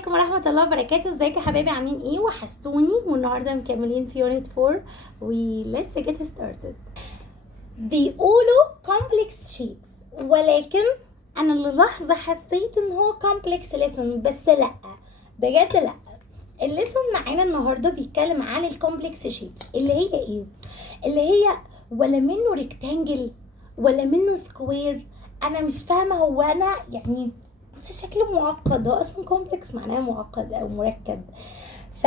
عليكم ورحمة الله وبركاته. ازيكم يا حبايبي، عاملين ايه؟ وحشتوني. والنهارده مكملين في يونت 4 و let's get started. بيقولوا complex shapes، ولكن انا للحظة حسيت ان هو complex lesson، بس لا، بجد لا. الليسون معانا النهارده بيتكلم عن الكومبلكس شيبس، اللي هي ايه؟ اللي هي ولا منه ريكتانجل ولا منه سكوير. انا مش فاهمه، هو انا يعني بس شكله معقد، هو اصلا كومبلكس معناه معقد او مركب. ف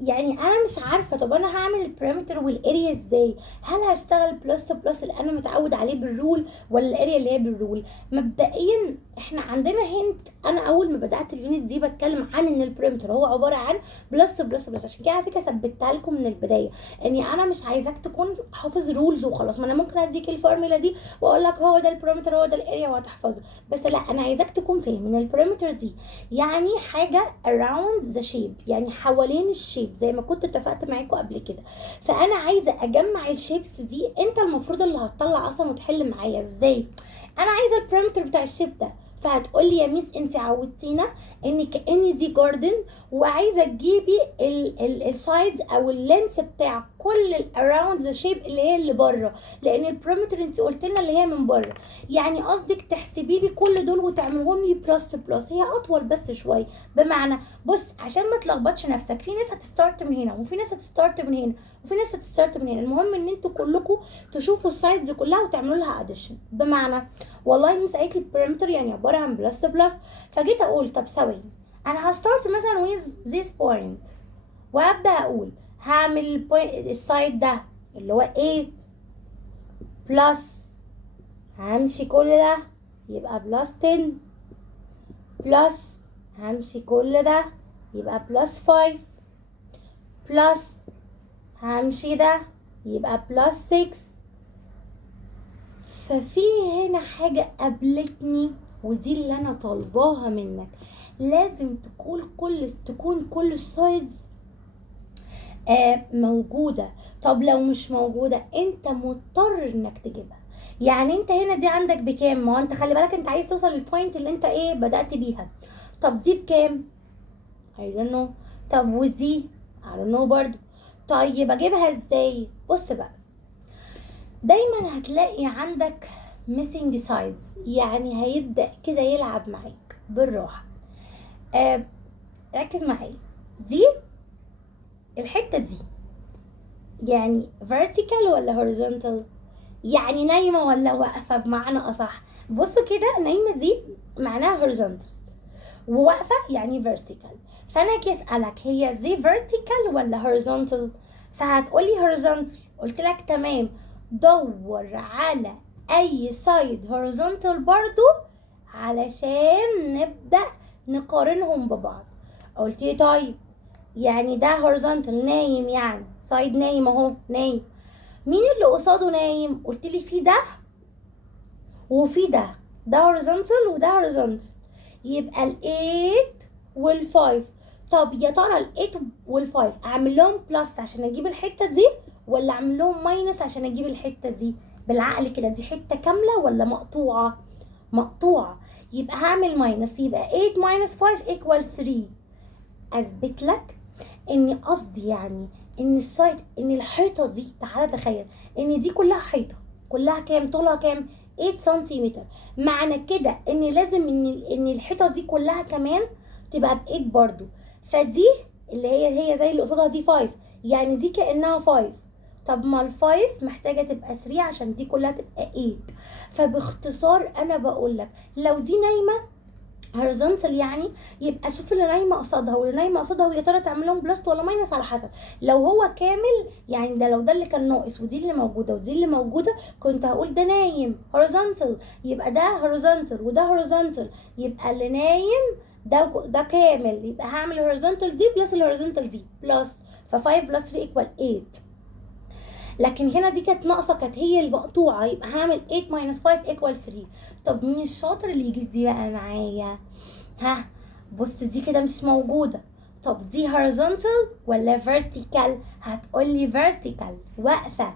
يعني انا مش عارفه، طب انا هعمل البارامتر والاريا ازاي؟ هل هشتغل بلس بلس اللي انا متعود عليه بالرول، ولا الاريا اللي هي بالرول؟ مبدئيا احنا عندنا هنت. انا اول ما بدات اليونت دي بتكلم عن ان البارامتر هو عباره عن بلس بلس بلس، عشان كده على فكره ثبتها لكم من البدايه اني انا مش عايزاك تكون حافظ رولز وخلاص. ما انا ممكن اديك الفورمولا دي واقول لك هو ده البارامتر هو ده الاريا وهتحفظه، بس لا، انا عايزاك تكون فاهم ان البارامتر دي يعني حاجه around the shape، يعني حوالين الشيب زي ما كنت اتفقت معاكم قبل كده. فانا عايزه اجمع الشيبس دي. انت المفروض اللي هتطلع اصلا وتحل معايا ازاي. انا عايزه البارامتر بتاع الشيب ده، فهتقولي يا ميس انت عودتينا ان كأن دي جاردن، وعايزه تجيبي السايدز او اللينس بتاع كل الاراوند ذا شيب اللي هي اللي بره، لان البارامتر انت قلت لنا اللي هي من بره. يعني قصدك تحسبي لي كل دول وتعملهم لي بلس بلس، هي اطول بس شويه. بمعنى بص، عشان ما تلخبطش نفسك، في ناس هتستارت من هنا وفي ناس هتستارت من هنا وفي ناس هتستارت من هنا. المهم ان انتوا كلكم تشوفوا السايدز كلها وتعملوا لها اديشن. بمعنى والله مس قالت لي البارامتر يعني عباره عن بلس بلس، فجيت اقول طب ثواني، انا هستارت مثلا with this point وابدا اقول هعمل السايد ده اللي هو 8 بلس، همشي كل ده يبقى بلس 10 بلس، همشي كل ده يبقى بلس 5 بلس، همشي ده يبقى بلس 6. ففي هنا حاجة قابلتني ودي اللي انا طالباها منك، لازم تكون كل السايدز موجودة. طب لو مش موجودة انت مضطر انك تجيبها. يعني انت هنا دي عندك بكام؟ ما هو انت خلي بالك انت عايز توصل للبوينت اللي انت ايه بدأت بيها. طب دي بكام؟ I don't know. طب ودي I don't know برضو. طيب اجيبها ازاي؟ بص بقى، دايما هتلاقي عندك missing sides، يعني هيبدأ كده يلعب معاك بالراحة. ركز معايا. دي الحتة دي يعني vertical ولا horizontal؟ يعني نايمة ولا واقفة بمعنى أصح. بصوا كده، نايمة دي معناها horizontal، وواقفة يعني vertical. فأنا كي أسألك هي دي vertical ولا horizontal؟ فهتقولي horizontal. قلت لك تمام، دور على أي side horizontal برضو علشان نبدأ نقارنهم ببعض. قلت لي طيب يعني ده horizontal نايم، يعني سايد نايم اهو نايم. مين اللي قصاده نايم؟ قلت لي في ده وفي ده، ده horizontal وده horizontal، يبقى ال8 وال5. طب يا ترى ال8 وال5 اعمل لهم بلس عشان اجيب الحته دي، ولا اعمل لهم ماينس عشان اجيب الحته دي؟ بالعقل كده، دي حته كامله ولا مقطوعه؟ مقطوعه، يبقى هعمل ماينس، يبقى 8 minus 5 equal 3. اثبت لك اني قصدي يعني ان السايد، ان الحيطه دي، تعالى تخيل ان دي كلها حيطه، كلها كام؟ طولها كام؟ 8 سنتيمتر. معنى كده ان لازم ان الحيطه دي كلها كمان تبقى ب 8 برضو. فدي اللي هي زي اللي قصادها دي 5، يعني دي كانها 5. طب ما ال5 محتاجه تبقى 3 عشان دي كلها تبقى 8. فباختصار انا بقول لك لو دي نايمه هوريزونتال، يعني يبقى شوف اللي نايمه قصادها واللي نايمه قصادها، ويا ترى تعمل لهم بلس ولا ماينس على حسب. لو هو كامل يعني ده، لو ده اللي كان ناقص ودي اللي موجوده ودي اللي موجوده، كنت هقول ده نايم هوريزونتال، يبقى ده هوريزونتال وده هوريزونتال، يبقى اللي نايم ده كامل، يبقى هعمل الهوريزونتال دي بلس الهوريزونتال دي بلس، ف5 بلس 3 equal 8. لكن هنا دي كانت ناقصه، كانت هي المقطوعه، يبقى هعمل 8 minus 5 equal 3. طب مين الشاطر اللي يجيب دي بقى معايا؟ ها بص، دي كده مش موجوده. طب دي horizontal ولا vertical؟ هتقولي vertical واقفه.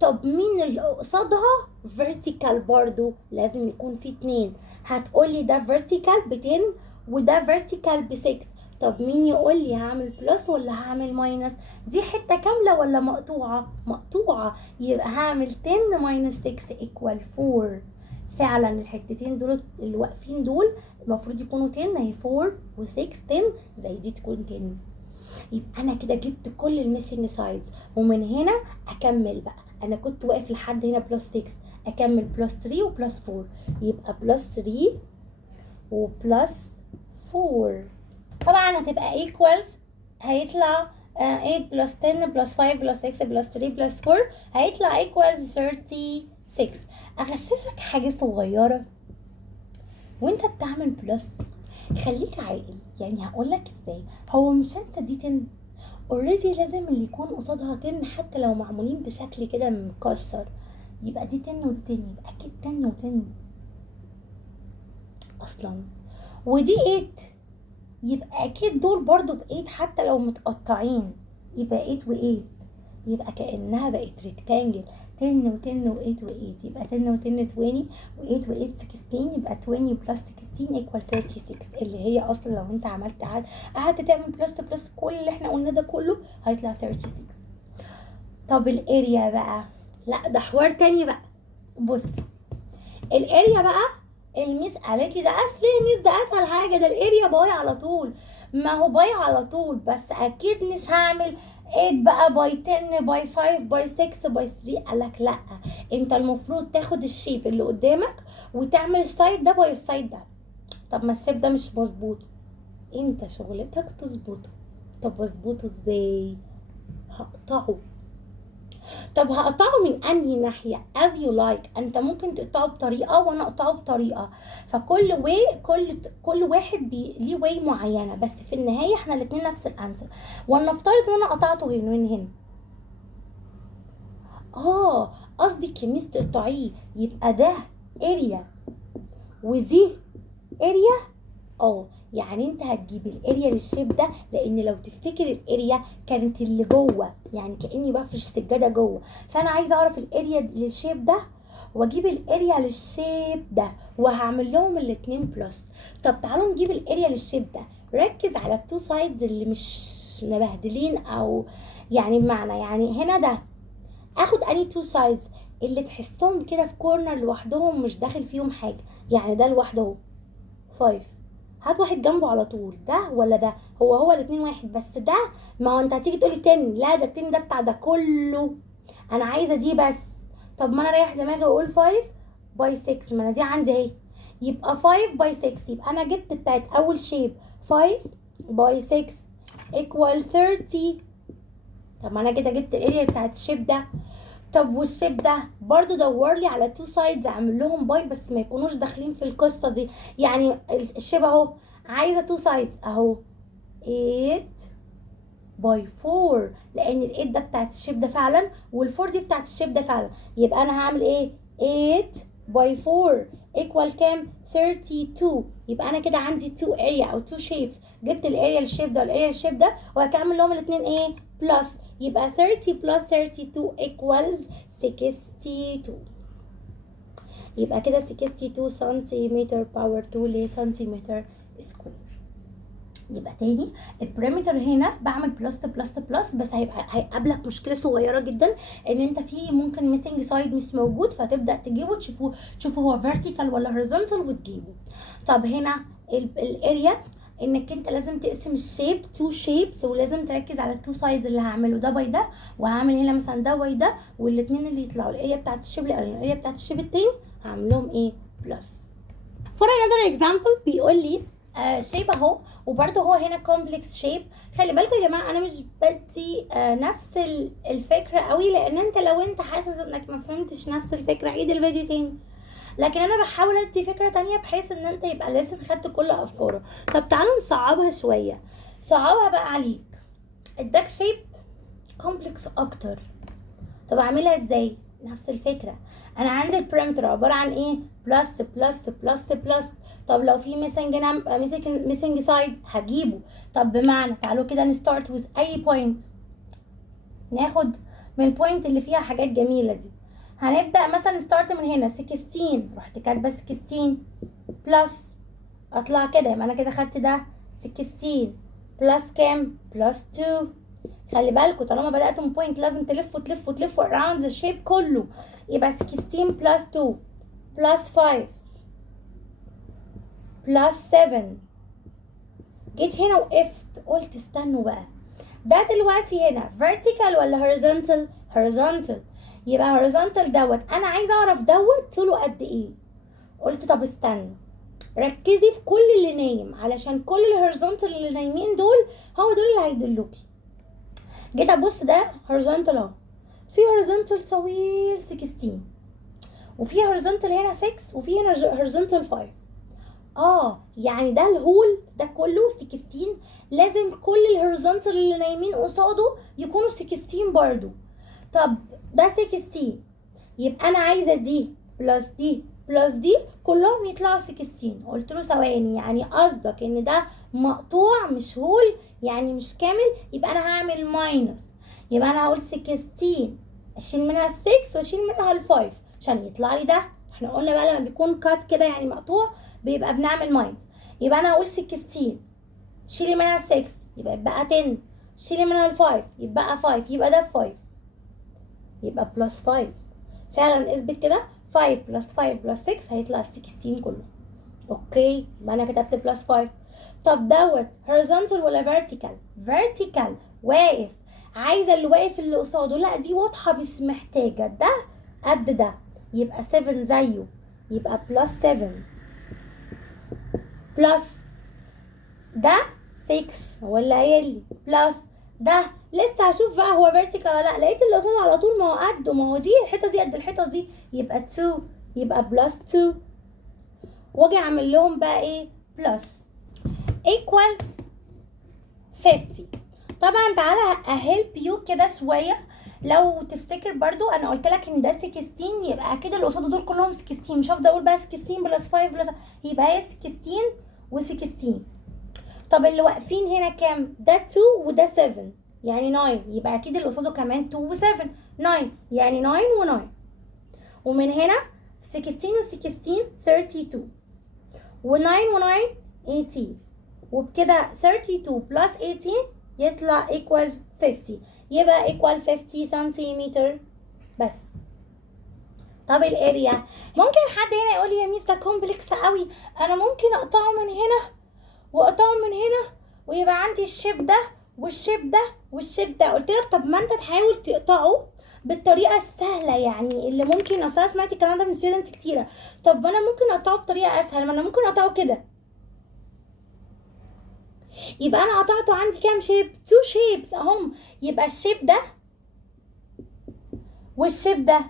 طب مين اللي قصادها vertical برضو؟ لازم يكون في 2. هتقولي ده vertical ب 10 وده vertical ب 6. طب مين يقول لي هعمل بلس ولا هعمل ماينس؟ دي حته كامله ولا مقطوعه؟ مقطوعه، يبقى هعمل 10 ماينس 6 ايكوال 4. فعلا الحتتين دول اللي واقفين دول المفروض يكونوا 10، اهي 4 و6 10، زي دي تكون 10. يبقى انا كده جبت كل الميسنج سايدز، ومن هنا اكمل بقى. انا كنت واقف لحد هنا بلس 6، اكمل بلس 3 وبلس 4، يبقى بلس 3 وبلس 4. طبعا هتبقى equals، هيطلع 8 بلس 10 بلس 5 بلس 6 بلس 3 بلس 4، هيطلع equals 36. اغششك حاجة صغيرة وانت بتعمل بلس، خليك عاقل. يعني هقولك ازاي، هو مش انت دي 10 اوريدي لازم اللي يكون قصادها 10 حتى لو معمولين بشكل كده مكسر، يبقى دي 10 ودي 10، يبقى اكيد 10 و10 اصلا، ودي 8 يبقى اكيد دول برضو ب8 حتى لو متقطعين، يبقى 8 و8، يبقى كأنها بقت ريكتانجل 10 و10 و8 و8، يبقى 10 و10 20 و8 و8 16، يبقى 20 بلس 16 ايكوال 36، اللي هي اصلا لو انت عملت قعدت تعمل بلس كل اللي احنا قلنا ده كله هيطلع 36. طب الاريا بقى، لا ده حوار تاني بقى. بص الاريا بقى، الميس قالت لي ده اصل الميس ده اسهل حاجه، ده الاريا باي على طول. ما هو باي على طول، بس اكيد مش هعمل 8 بقى باي 10 باي 5 باي 6 باي 3. قالك لا، انت المفروض تاخد الشيب اللي قدامك وتعمل السايد ده باي السايد ده. طب ما الشيب ده مش مظبوط، انت شغلتك تظبطه. طب اظبطه ازاي؟ هقطعه. طب هقطعه من انهي ناحيه؟ as you like. انت ممكن تقطعه بطريقه وانا اقطعه بطريقه، فكل واي كل واحد ليه واي معينه، بس في النهايه احنا الاثنين نفس الانسر. ولنفترض ان انا قطعته من هنا، قصدي كميس تقطعيه، يبقى ده اريا ودي اريا. يعني انت هتجيب الاريا للشيب ده، لان لو تفتكر الاريا كانت اللي جوه، يعني كاني بفرش سجاده جوه، فانا عايزه اعرف الاريا للشيب ده واجيب الاريا للشيب ده، وهعمل لهم الاتنين بلس. طب تعالوا نجيب الاريا للشيب ده. ركز على التو سايدز اللي مش مبهدلين، او يعني بمعنى يعني هنا ده اخد اني تو سايدز اللي تحسهم كده في كورنر لوحدهم مش داخل فيهم حاجه، يعني ده لوحده اهو 5، هات واحد جنبه على طول، ده ولا ده؟ هو الاتنين واحد، بس ده، ما هو انت هتيجي تقولي 10، لا ده 10 ده بتاع ده كله، انا عايزه دي بس. طب ما انا اريح دماغي واقول 5 باي 6، ما انا دي عندي اهي، يبقى 5 باي 6، يبقى انا جبت بتاعت اول شيب 5 باي 6 ايكوال 30. طب ما انا كده جبت الاريا بتاعت الشيب ده. طب والشيب ده برضو دور لي على تو سايدز اعمل لهم باي، بس ما يكونوش داخلين في القصه دي. يعني الشيب اهو عايزه تو سايدز اهو 8 باي 4، لان ال8 ده بتاعت الشيب ده فعلا وال4 دي بتاعت الشيب ده فعلا، يبقى انا هعمل ايه؟ 8 باي 4 ايكوال كام؟ 32. يبقى انا كده عندي 2 اريا او 2 شيبس، جبت الاريا للشيب ده والاريا للشيب ده، وهكمل لهم الاثنين ايه؟ بلس، يبقى 30 بلس 32 equals 62. يبقى كده 62 سنتيمتر باور 2 لسنتيمتر سكوير. يبقى تاني البريمتر هنا بعمل بلس، بس هيقابلك مشكله صغيره جدا، ان انت في ممكن ميسنج سايد مش موجود، فتبدا تجيبه تشوفه هو فيرتيكال ولا هوريزونتال وتجيبه. طب هنا الاريا، انك انت لازم تقسم الشيب تو شيبس، ولازم تركز على التو سايدز اللي هعمله ده باي ده، وهعمل هنا مثلا ده باي ده، والاثنين اللي يطلعوا الاريا بتاعت الشيب الاولاني والاريا بتاعت الشيب التاني هعمل لهم ايه؟ بلس. For another example بيقول لي شيب اهو، وبرده هو هنا كومبلكس شيب. خلي بالكم يا جماعه انا مش بدي نفس الفكره قوي، لان انت لو انت حاسس انك ما فهمتش نفس الفكره عيد الفيديو تاني، لكن انا بحاول ادي فكره تانية بحيث ان انت يبقى لسه خدت كل افكاره. طب تعالوا نصعبها شويه، صعبها بقى عليك، اداك شيب كومبلكس اكتر. طب اعملها ازاي؟ نفس الفكره، انا عندي البريمتر عباره عن ايه؟ بلس بلس بلس بلس. طب لو في ميسنج سايد هجيبه. طب بمعنى تعالوا كده نستارت ويز اي بوينت، ناخد من البوينت اللي فيها حاجات جميله دي. هنبدا مثلا ستارت من هنا 16، رحت كاتبه 16 بلس، اطلع كده يبقى انا كده خدت ده 16 بلس كام؟ بلس 2. خلي بالكوا طالما بدأتوا من بوينت لازم تلفوا تلفوا تلفوا around the shape كله. يبقى 16 بلس 2 بلس 5 بلس 7. جيت هنا وقفت قلت استنوا بقى، ده دلوقتي هنا vertical ولا horizontal؟ horizontal. يبقى horizontal دوت انا عايزه اعرف دوت طوله قد ايه. قلت طب استنى، ركزي في كل اللي نايم علشان كل الهوريزونتال اللي نايمين دول هو دول اللي هيدلوكي. جيت ابص ده هوريزونتال اهو، في هوريزونتال طويل 16 وفي هوريزونتال هنا 6 وفي هنا هوريزونتال 5. يعني ده الهول ده كله 16، لازم كل الهوريزونتال اللي نايمين قصاده يكونوا 16 برضو. طب ده 16 يبقى انا عايزه دي بلس دي بلس دي كلهم يطلعوا 16. قلت له ثواني، يعني قصدك ان ده مقطوع مش هول يعني مش كامل؟ يبقى انا هعمل ماينس، يبقى انا هقول 16 اشيل منها ال6 واشيل منها ال5 عشان يطلع لي ده. احنا قلنا بقى لما بيكون كات كده يعني مقطوع بيبقى بنعمل ماينس. يبقى انا هقول 16 شيلي منها ال6 يبقى 10، شيلي منها ال5 يبقى 5، يبقى ده 5 يبقى بلس 5. فعلا اثبت كده 5 بلس 5 بلس 6 هيطلع 16 كله. اوكي يبقى انا كتبت بلس 5. طب دوت horizontal ولا vertical؟ vertical واقف. عايزه اللي واقف اللي قصاده، لا دي واضحه مش محتاجه، ده قد ده يبقى 7 زيه يبقى بلس 7 بلس ده 6 هو اللي قايل لي بلس ده لسه هشوف بقى هو فيرتيكال ولا لا. لقيت اللي قصاده على طول ما هو قده، ما هو دي الحته دي قد الحته دي يبقى 2 يبقى بلس 2. واجي اعمل لهم بقى ايه؟ بلس equals 50. طبعا تعالى اهلب يو كده شويه. لو تفتكر برضو انا قلت لك ان ده 16 يبقى اكيد اللي قصاده دول كلهم 16، مش هفضل اقول بقى 16 بلس 5 بلس، يبقى هي 16 و16. طب اللي واقفين هنا كام؟ ده 2 وده 7 يعني 9، يبقى اكيد اللي قصاده كمان 2 و7 9 يعني 9 و9. ومن هنا 16 و16 32 و9 و9 18، وبكده 32 بلس 18 يطلع equals 50، يبقى equal 50 سنتيمتر بس. طب الاريا ممكن حد هنا يقول لي يا ميس ده كومبلكس قوي، انا ممكن اقطعه من هنا واقطعه من هنا ويبقى عندي الشيب ده والشيب ده والشيب ده. قلت لك طب ما انت تحاول تقطعه بالطريقه السهله، يعني اللي ممكن، اصلا سمعت الكلام ده من ستودنتس كتيره. طب ما انا ممكن اقطعه بطريقه اسهل، ما انا ممكن اقطعه كده. يبقى انا قطعته عندي كام شيب؟ 2 شيبس اهم. يبقى الشيب ده والشيب ده،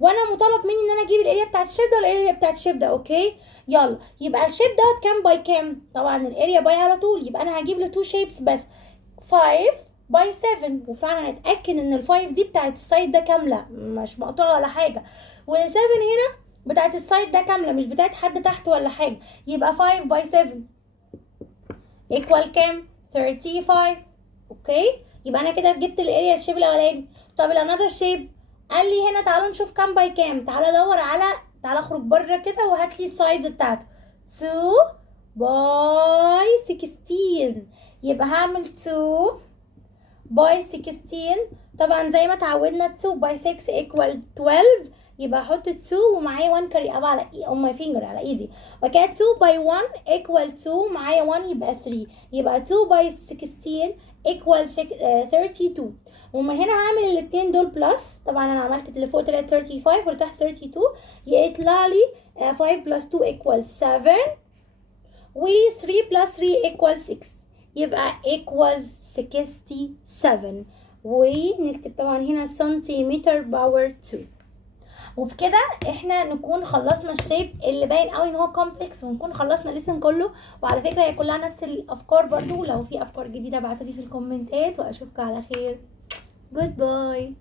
وانا مطالب مني ان انا اجيب الاريا بتاعت الشيب ده ولا الاريا بتاعت الشيب ده. اوكي يلا، يبقى الشيب دوت كام باي كام؟ طبعا الاريا باي على طول، يبقى انا هجيب له 2 شيبس بس 5 باي 7، وفعلا اتاكد ان ال5 دي بتاعت السايد ده كامله مش مقطوعه ولا حاجه، وال7 هنا بتاعت السايد ده كامله مش بتاعت حد تحت ولا حاجه، يبقى 5 باي 7 ايكوال كام؟ 35. اوكي يبقى انا كده جبت الاريا الشيب الاولاني. طب الانذر شيب قال لي هنا تعالوا نشوف كام باي كام. تعالى دور على، تعالى اخرج بره كده وهات لي السايز بتاعته 2 باي 16، يبقى هعمل 2 باي 16. طبعا زي ما اتعودنا 2 باي 6 ايكوال 12، يبقى احط 2 ومعايا 1 كاري اب على اون ماي فينجر على ايدي، وكده 2 باي 1 ايكوال 2 معايا 1 يبقى 3، يبقى 2 باي 16 ايكوال 32. ومن هنا هعمل الاثنين دول بلس، طبعا انا عملت اللي فوق طلعت 35 واللي تحت 32، يطلع لي 5 بلس 2 ايكوال 7 و 3 بلس 3 ايكوال 6، يبقى equals 67. ونكتب طبعا هنا سنتيمتر باور 2. وبكده احنا نكون خلصنا الشيب اللي باين قوي ان هو كومبلكس، ونكون خلصنا الليسن كله. وعلى فكره هي كلها نفس الافكار برضو، لو في افكار جديده ابعتولي في الكومنتات، واشوفكم على خير. جود باي.